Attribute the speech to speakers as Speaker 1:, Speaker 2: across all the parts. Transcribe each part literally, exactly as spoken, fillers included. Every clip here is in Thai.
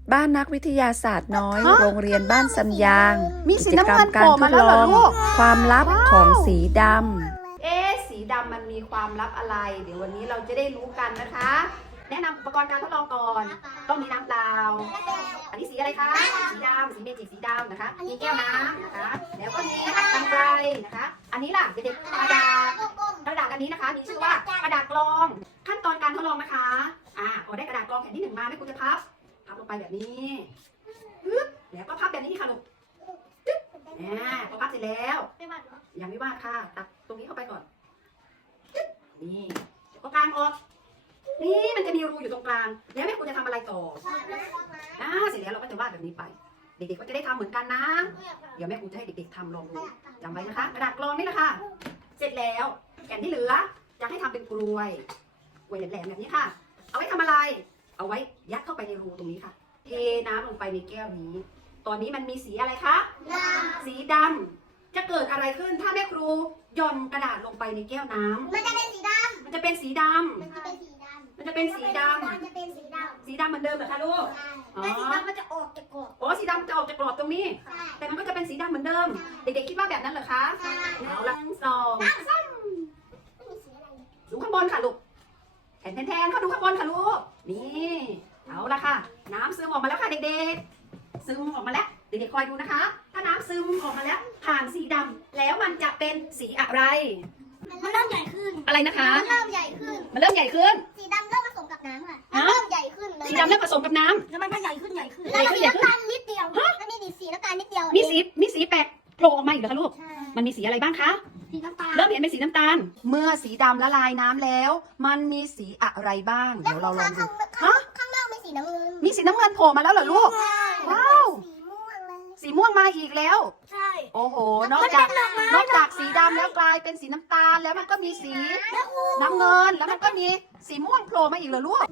Speaker 1: บ้านนักวิทยาศาสตร์น้อย โรงเรียนบ้านซันยาง
Speaker 2: มีสีน้ำเงิน
Speaker 1: กิจกรรมการ
Speaker 2: โผล่
Speaker 1: ท
Speaker 2: มา
Speaker 1: ด
Speaker 2: แล้ว
Speaker 1: ล
Speaker 2: เหรอ
Speaker 1: อง
Speaker 2: ลูก
Speaker 1: ความลับของสีดำ
Speaker 2: เอ๊ะสีดำมันมีความลับอะไร เดี๋ยววันนี้เราจะได้รู้กันนะคะ แนะนำอุปกรณ์การทดลองก่อน ต้องมีน้ำเปล่า อันนี้สีอะไรคะ สีดำสีเมจิกสีดำนะคะ มีแก้วน้ำนะคะ แล้วก็มีกรรไกรนะคะ อันนี้ล่ะเด็กๆกระดาษ กระดาษอันนี้นะคะมีชื่อว่ากระดาษกรอง ขั้นตอนการทดลองนะคะ อ่าพอได้กระดาษกรองแผ่นที่หนึ่งมาแม่ครูจะพับ พับลงไปแบบนี้ปึ๊บแล้วก็พับแบบนี้ค่ะลูกตึ๊บอ่าพอพับเสร็จแล้ว ยังไม่วาดค่ะ ตัดตรงนี้เข้าไปก่อนตึ๊บนี่เดี๋ยวก็กางออก นี่มันจะมีรูอยู่ตรงกลาง แล้วแม่ครูจะทำอะไรต่ออ่าเสร็จแล้วเราก็จะวาดแบบนี้ไป เด็กๆก็จะได้ทำเหมือนกันนะ เดี๋ยวแม่ครูจะให้เด็กๆทำลองดูจำไว้นะคะ กระดาษกรองนี่แหละค่ะ เสร็จแล้วแผ่นที่เหลือจะให้ทำเป็นกลวยกลวยแหลมๆแบบนี้ค่ะ เอาไว้ทำอะไร เอาไว้ยัดเข้าไปในรูตรงนี้ค่ะ เทน้ำลงไปในแก้วนี้ ตอนนี้มันมีสีอะไรคะสีดำจะเกิดอะไรขึ้นถ้าแม่ครูหย่อนกระดาษลงไปในแก้วน้ำ
Speaker 3: มันจะเป็นสีดำ
Speaker 2: มันจะเป็นสีดำ
Speaker 3: มันจะเป็นสีดำ
Speaker 2: มันจะเป็นสีดำ
Speaker 3: มันจะเป็นสีดำ
Speaker 2: สีดำเหมือนเดิมเหรอคะลูก
Speaker 3: ใช่แต่สีดำมันจะออกจากกรอบ
Speaker 2: โอ้สีดำจะออกจากกรอบตรงนี้
Speaker 3: ใช่
Speaker 2: แต่มันก็จะเป็นสีดำเหมือนเดิม เด็กๆคิดว่าแบบนั้นเหรอคะ
Speaker 3: ใช่
Speaker 2: เอาละสองสาม
Speaker 3: ไม่มีสีอะไร
Speaker 2: ดูข้างบนค่ะลูกแทนแทนๆเขาดูข้างบนค่ะลูก นี่ เอาละค่ะ น้ำซึมออกมาแล้วค่ะเด็กๆ ซึมออกมาแล้ว เด็กๆคอยดูนะคะ ถ้าน้ำซึมออกมาแล้ว ผ่านสีดำแล้วมันจะเป็นสีอะไร
Speaker 3: มันเริ่มใหญ่ขึ้น
Speaker 2: อะไรนะคะ
Speaker 3: มันเริ่มใหญ่ขึ้น
Speaker 2: มันเริ่มใหญ่ขึ้น
Speaker 3: สีดำเริ่มผสมกับน้ำค่ะ
Speaker 2: ฮะ
Speaker 3: มันเริ่มใหญ่ขึ้นเลย
Speaker 2: สีดำเริ่มผสมกับน้ำ
Speaker 3: แล้วมันก็ใหญ่ขึ้นใหญ่ขึ้น
Speaker 2: ใหญ่
Speaker 3: แล้ว
Speaker 2: ขึ้
Speaker 3: มัน
Speaker 2: น
Speaker 3: มีน้ำตาลนิดเดียวมันมีสีน้ำตาลนิดเดียว
Speaker 2: มีสี มีสีแปลกโผล่ออกมาอีกเหรอคะลูก
Speaker 3: ใช่
Speaker 2: มันมีสีอะไรบ้างคะ
Speaker 3: สีน้ำตาล
Speaker 2: เริ่มเห็นเป็นสีน้ำตาล เมื่อสีดำละลายน้ำแล้ว มันมีสีอะไรบ้าง เดี๋ยวเราลองดู
Speaker 3: ข้างข้างนอกมีสีน้ำเงิน
Speaker 2: มีสีน้ำเงินโผล่มาแล้วเหรอลูก
Speaker 3: ใช่
Speaker 2: ว้าว
Speaker 3: สีม่วงเลย
Speaker 2: สีม่วงมาอีกแล้ว
Speaker 3: ใช่
Speaker 2: โอ้โห นอกจาก นอกจากสีดำแล้วกลายเป็นสีน้ำตาล แล้วมันก็มีสีน้ำเงิน แล้วมันก็มีสีม่วงโผล่มาอีกเหรอลูก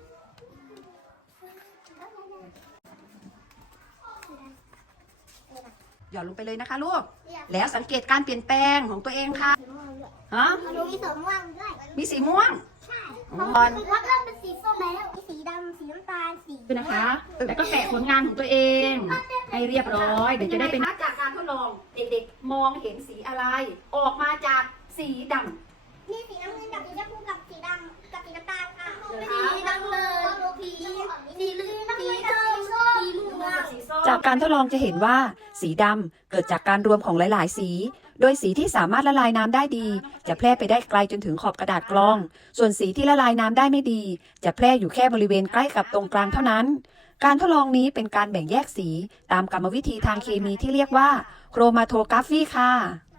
Speaker 2: หย่อนลงไปเลยนะคะลูก แล้วสังเกตการเปลี่ยนแปลงของตัวเองค่ะ
Speaker 3: สีม่วงด้วย
Speaker 2: ฮะ
Speaker 3: มันมีสีม่วงด้วย
Speaker 2: มีสีม่วง
Speaker 3: ใช่
Speaker 2: อ๋
Speaker 3: เพ
Speaker 2: อ
Speaker 3: ราะว่าเริ่มเป็นสีส้มแล้วมีสีดำสีน้ำตาลสี
Speaker 2: ด้วยนะคะ แล้วก็แปะผลงานของตัวเอง ให้เรียบร้อย เดี๋ยวจะได้เป็นจากการทดลอง เด็กๆ มองเห็นสีอะไร ออกมาจากสีดำ
Speaker 3: มีสีน้ำเงินกับสีชมพูกับสีดำกับสีน้ำตาลค่ะ
Speaker 2: เหรอคะ
Speaker 3: สีน้ำเงินสีสีเหลืองสีส้มสีม่วง
Speaker 2: สีส้ม
Speaker 1: จากการทดลองจะเห็นว่า สีดำเกิดจากการรวมของหลาย ๆ สี โดยสีที่สามารถละลายน้ำได้ดี จะแพร่ไปได้ไกลจนถึงขอบกระดาษกรอง ส่วนสีที่ละลายน้ำได้ไม่ดี จะแพร่อยู่แค่บริเวณใกล้กับตรงกลางเท่านั้น การทดลองนี้เป็นการแบ่งแยกสีตามกรรมวิธีทางเคมีที่เรียกว่าโครมาโทกราฟีค่ะ